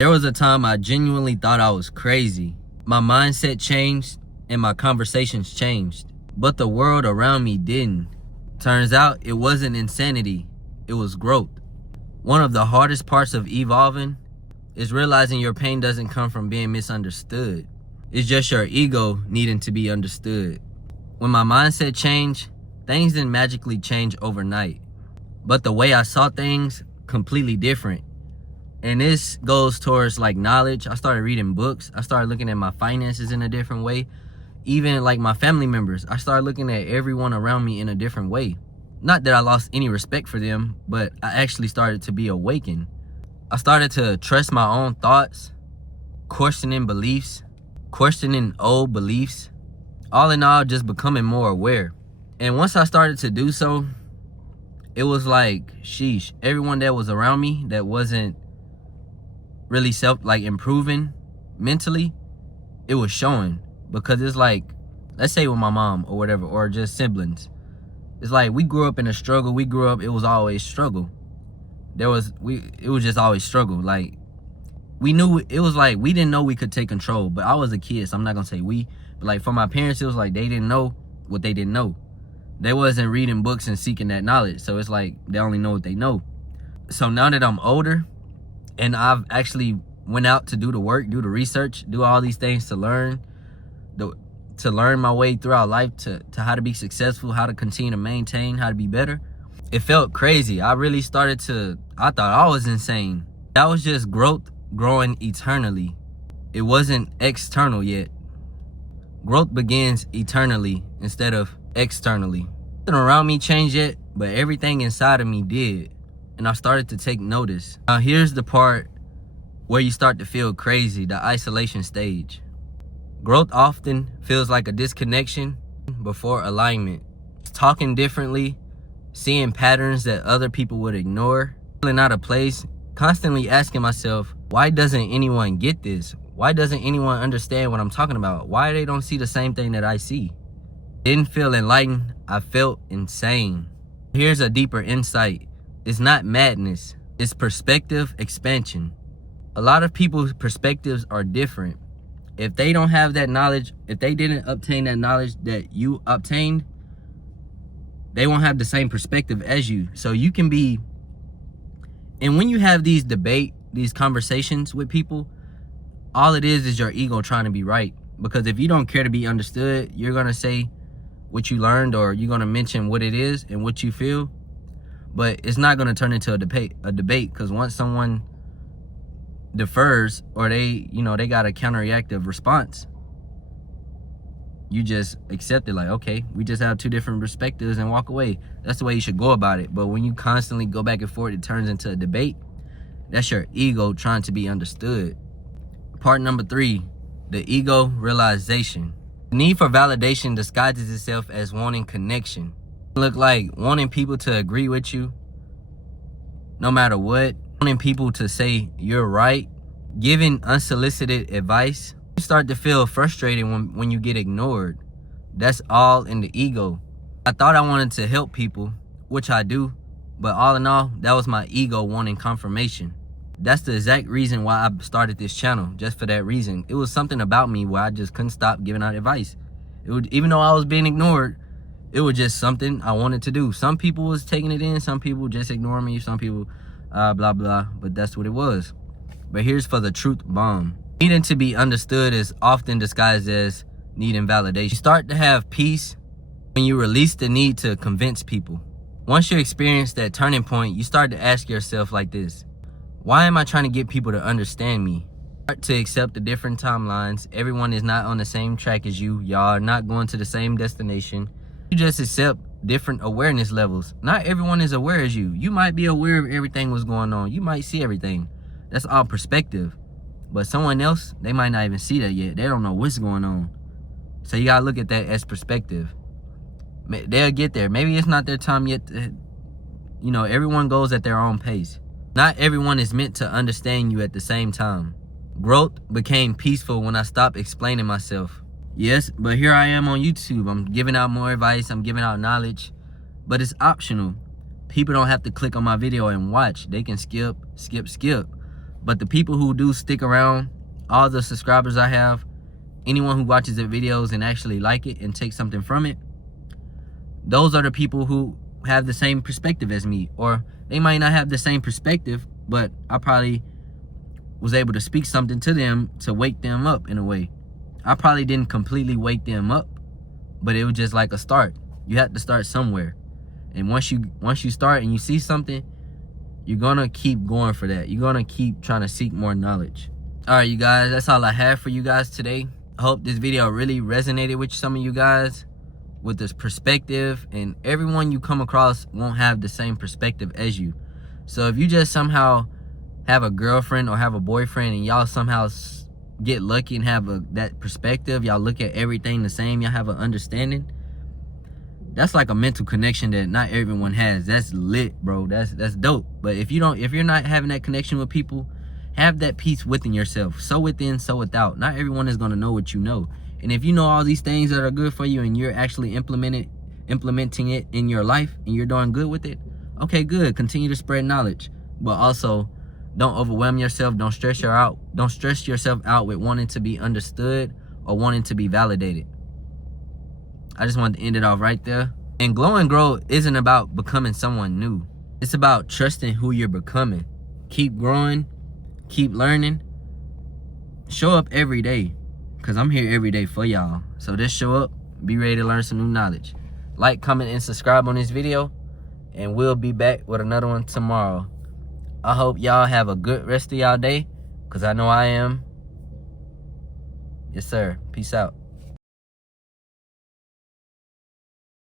There was a time I genuinely thought I was crazy. My mindset changed and my conversations changed, but the world around me didn't. Turns out it wasn't insanity, it was growth. One of the hardest parts of evolving is realizing your pain doesn't come from being misunderstood. It's just your ego needing to be understood. When my mindset changed, things didn't magically change overnight, but the way I saw things completely different. And this goes towards like knowledge. I started reading books. I started looking at my finances in a different way. Even like my family members, I started looking at everyone around me in a different way. Not that I lost any respect for them, but I actually started to be awakened. I started to trust my own thoughts, questioning beliefs, questioning old beliefs. All in all, just becoming more aware. And once I started to do so, it was like, sheesh, everyone that was around me that wasn't really improving mentally, it was showing. Because it's like, let's say with my mom or whatever, or just siblings, it's like we grew up in a struggle. It was always struggle. It was just always struggle. Like, we knew, it was like we didn't know we could take control. But I was a kid, so I'm not gonna say we, but like for my parents, it was like they didn't know what they didn't know. They wasn't reading books and seeking that knowledge, so it's like they only know what they know. So now that I'm older and I've actually went out to do the work, do the research, do all these things to learn my way throughout life, to how to be successful, how to continue to maintain, how to be better, it felt crazy. I thought I was insane. That was just growth growing eternally. It wasn't external yet. Growth begins eternally instead of externally. Nothing around me changed yet, but everything inside of me did. And I started to take notice. Now here's the part where you start to feel crazy, the isolation stage. Growth often feels like a disconnection before alignment. Talking differently, seeing patterns that other people would ignore, feeling out of place, constantly asking myself, why doesn't anyone get this? Why doesn't anyone understand what I'm talking about? Why they don't see the same thing that I see? Didn't feel enlightened, I felt insane. Here's a deeper insight. It's not madness, it's perspective expansion. A lot of people's perspectives are different. If they don't have that knowledge, if they didn't obtain that knowledge that you obtained, they won't have the same perspective as you. So you can be, and when you have these conversations with people, all it is your ego trying to be right. Because if you don't care to be understood, you're going to say what you learned, or you're going to mention what it is and what you feel. But it's not going to turn into a debate, because once someone defers, or they got a counterreactive response, you just accept it, like, okay, we just have two different perspectives, and walk away. That's the way you should go about it. But when you constantly go back and forth, it turns into a debate. That's your ego trying to be understood. Part number 3, the ego realization. The need for validation disguises itself as wanting connection. It look like wanting people to agree with you no matter what, wanting people to say you're right, giving unsolicited advice. You start to feel frustrated when you get ignored. That's all in the ego. I thought I wanted to help people, which I do, but all in all, that was my ego wanting confirmation. That's the exact reason why I started this channel, just for that reason. It was something about me where I just couldn't stop giving out advice. Even though I was being ignored, it was just something I wanted to do. Some people was taking it in, some people just ignoring me, some people blah blah, but that's what it was. But here's for the truth bomb. Needing to be understood is often disguised as needing validation. You start to have peace when you release the need to convince people. Once you experience that turning point, you start to ask yourself like this: why am I trying to get people to understand me? Start to accept the different timelines. Everyone is not on the same track as you. Y'all are not going to the same destination. You just accept different awareness levels. Not everyone is aware as you. You might be aware of everything was going on. You might see everything. That's all perspective. But someone else, they might not even see that yet. They don't know what's going on. So you gotta look at that as perspective. They'll get there. Maybe it's not their time yet. Everyone goes at their own pace. Not everyone is meant to understand you at the same time. Growth became peaceful when I stopped explaining myself. Yes, but here I am on YouTube. I'm giving out more advice. I'm giving out knowledge. But it's optional. People don't have to click on my video and watch. They can skip. But the people who do stick around, all the subscribers I have, anyone who watches the videos and actually like it and take something from it, those are the people who have the same perspective as me. Or they might not have the same perspective, but I probably was able to speak something to them to wake them up in a way. I probably didn't completely wake them up, but it was just like a start. You have to start somewhere. And once you start and you see something, you're gonna keep going for that. You're gonna keep trying to seek more knowledge. All right, you guys, that's all I have for you guys today. I hope this video really resonated with some of you guys with this perspective, and everyone you come across won't have the same perspective as you. So if you just somehow have a girlfriend or have a boyfriend and y'all somehow get lucky and have that perspective, y'all look at everything the same, y'all have an understanding, that's like a mental connection that not everyone has. That's lit, bro. That's dope. But if you're not having that connection with people, have that peace within yourself. So within, so without. Not everyone is going to know what you know. And if you know all these things that are good for you and you're actually implementing it in your life and you're doing good with it, okay, good. Continue to spread knowledge. But also, don't overwhelm yourself. Don't stress yourself out with wanting to be understood or wanting to be validated. I just wanted to end it off right there. And Glow and Grow isn't about becoming someone new. It's about trusting who you're becoming. Keep growing. Keep learning. Show up every day, because I'm here every day for y'all. So just show up. Be ready to learn some new knowledge. Like, comment, and subscribe on this video. And we'll be back with another one tomorrow. I hope y'all have a good rest of y'all day, because I know I am. Yes, sir. Peace out.